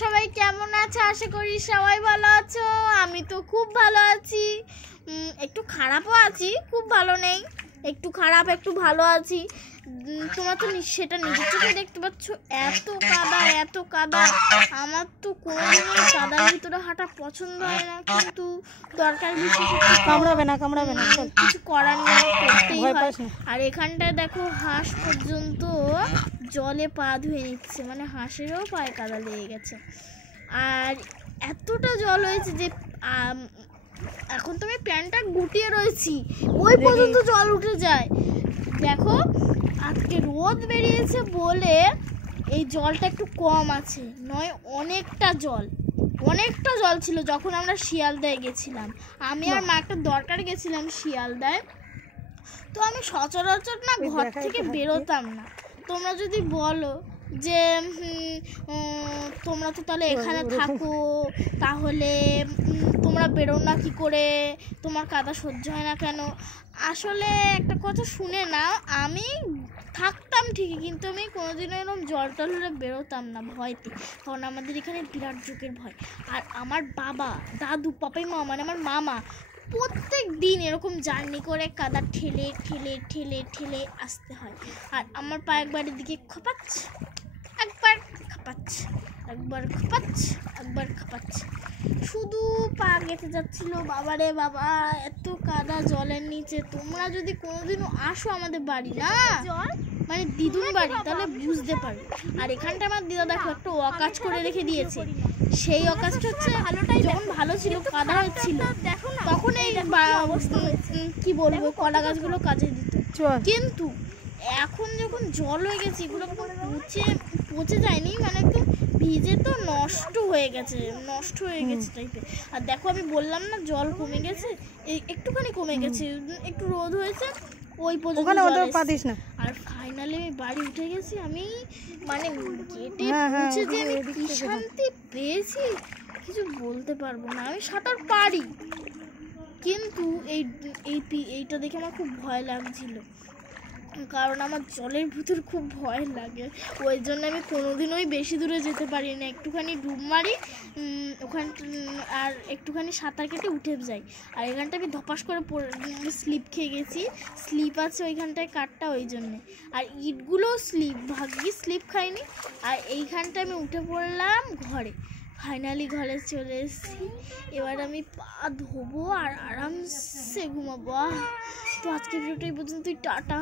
সবাই কেমন আছো? আশা করি সবাই ভালো আছো। আমি তো খুব ভালো আছি, একটু খারাপও আছি, খুব ভালো নেই, একটু খারাপ একটু ভালো আছি। তোমরা তো সেটা নিজের চোখে দেখতে পাচ্ছ, এত কাদা এত কাদা। আমার তো কোনোদিনই কাদার ভিতরে হাঁটা পছন্দ হয় না, কিন্তু দরকার কামড়াবে না কিছু করার নেই, করতেই হয়। আর এখানটায় দেখো হাঁস পর্যন্ত জলে পা ধুয়ে নিচ্ছে, মানে হাঁসেরও পায়ে কাদা লেগে গেছে। আর এতটা জল হয়েছে যে এখন তো আমি প্যান্টটা গুটিয়ে রয়েছি, ওই পর্যন্ত জল উঠে যায়। দেখো আজকে রোদ বেরিয়েছে বলে এই জলটা একটু কম আছে, নয় অনেকটা জল ছিল যখন আমরা শিয়ালদায় গেছিলাম। আমি আর মা একটা দরকার গেছিলাম শিয়ালদায়, তো আমি সচরাচর না ঘর থেকে বেরোতাম না। তোমরা যদি বলো যে তোমরা তো তাহলে এখানে থাকো, তাহলে তোমরা বেরো না কি করে, তোমার কাদা সহ্য হয় না কেন? আসলে একটা কথা শুনে নাও, আমি থাকতাম ঠিকই, কিন্তু আমি কোনোদিনও এরকম জল টল হলে বেরোতাম না ভয়তে, কারণ আমাদের এখানে বিরাট যুগের ভয়। আর আমার বাবা দাদু পাপাই মা মানে আমার মামা প্রত্যেক দিন এরকম জার্নি করে কাদা ঠেলে ঠেলে ঠেলে ঠেলে আসতে হয়। আর আমার পা একবারের দিকে খপাচ্ছে, একবার খাপাচ্ছে, একবার খাপাচ্ছে, একবার খাপাচ্ছে, শুধু পা গেঁথে যাচ্ছিল। বাবারে বাবা, এত কাদা জলের নিচে। তোমরা যদি কোনোদিনও আসো আমাদের বাড়ি, না মানে দিদুন বাড়ি, তাহলে বুঝতে পারবে। আর এখানটা আমার দিদা দেখো একটা অকাজ করে রেখে দিয়েছে। সেই অকাজটা হচ্ছে যখন ভালো ছিল কাদা হচ্ছিল তখন এই কি বলবো কলা গাছগুলো কাজে দিত, কিন্তু এখন যখন জল হয়ে গেছে এগুলো পচে যায়নি, মানে একটু ভিজে তো নষ্ট হয়ে গেছে টাইপের। আর দেখো আমি বললাম না জল কমে গেছে, একটুখানি কমে গেছে, একটু রোদ হয়েছে, ওই পর্যন্ত। আর ফাইনালি আমি বাড়ি উঠে গেছি, আমি মানে গেটে পৌঁছে যে আমি কি শান্তি পেয়েছি কিছু বলতে পারবো না। আমি সাঁতার পারি, কিন্তু এইটা দেখে আমার খুব ভয় লাগছিল, কারণ আমার জলের ভিতর খুব ভয় লাগে। ওই জন্য আমি কোনোদিনই বেশি দূরে যেতে পারি না, একটুখানি ডুব মারি ওখান, আর একটুখানি সাঁতার কেটে উঠে যাই। আর এখানটা আমি ধপাস করে স্লিপ খেয়ে গেছি, স্লিপ আছে ওইখানটায় কাঠটা, ওই জন্যে। আর ইটগুলো ভাগ্যি স্লিপ খাইনি। আর এইখানটা আমি উঠে পড়লাম ঘরে, ফাইনালি ঘরে চলে এসেছি। এবার আমি পা ধোবো আর আরামসে ঘুমাবো। তো আজকে ভিডিওটা এই পর্যন্তই, টাটা।